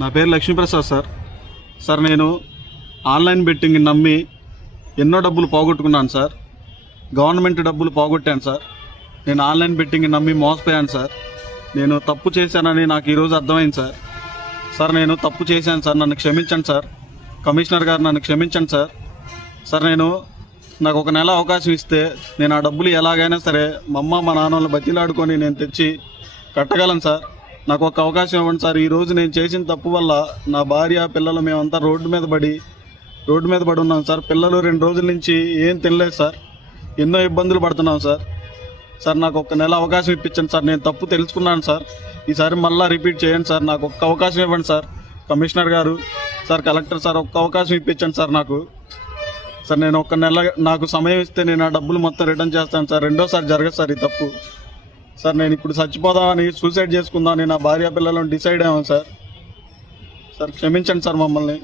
నా పేరు Lakshmi Prasad sir. Sir నేను ఆన్లైన్ బెట్టింగ్ నమ్మి ఎన్నో డబ్బులు పోగొట్టుకున్నాను సార్. గవర్నమెంట్ డబ్బులు పోగొట్టాను సార్. నేను ఆన్లైన్ బెట్టింగ్ నమ్మి మోసపోయాను సార్. నేను తప్పు చేశానని నాకు ఈరోజు అర్థమైంది సార్. సార్ నేను తప్పు చేశాను సార్, నన్ను క్షమించండి సార్. కమిషనర్ గారు నన్ను క్షమించండి సార్. సార్ నాకు ఒక నెల అవకాశం ఇస్తే నేను ఆ డబ్బులు ఎలాగైనా సరే మా అమ్మ మా నాన్న బతిలాడుకొని నేను తెచ్చి కట్టగలను సార్. నాకు ఒక అవకాశం ఇవ్వండి సార్. ఈరోజు నేను చేసిన తప్పు వల్ల నా భార్య పిల్లలు మేమంతా రోడ్డు మీద పడి ఉన్నాం సార్. పిల్లలు 2 రోజుల నుంచి ఏం తినలేదు సార్. ఎన్నో ఇబ్బందులు పడుతున్నాం సార్. సార్ నాకు ఒక నెల అవకాశం ఇప్పించండి సార్. నేను తప్పు తెలుసుకున్నాను సార్. ఈసారి మళ్ళీ రిపీట్ చేయండి సార్. నాకు ఒక్క అవకాశం ఇవ్వండి సార్. కమిషనర్ గారు సార్, కలెక్టర్ సార్, ఒక్క అవకాశం ఇప్పించండి సార్ నాకు. సార్ నేను ఒక నెల నాకు సమయం ఇస్తే నేను ఆ డబ్బులు మొత్తం రిటర్న్ చేస్తాను సార్. రెండోసారి జరగదు సార్ ఈ తప్పు. సార్ నేను ఇప్పుడు చచ్చిపోదామని, సూసైడ్ చేసుకుందామని నా భార్య పిల్లలను డిసైడ్ అయ్యాను సార్. సార్ క్షమించండి సార్ మమ్మల్ని.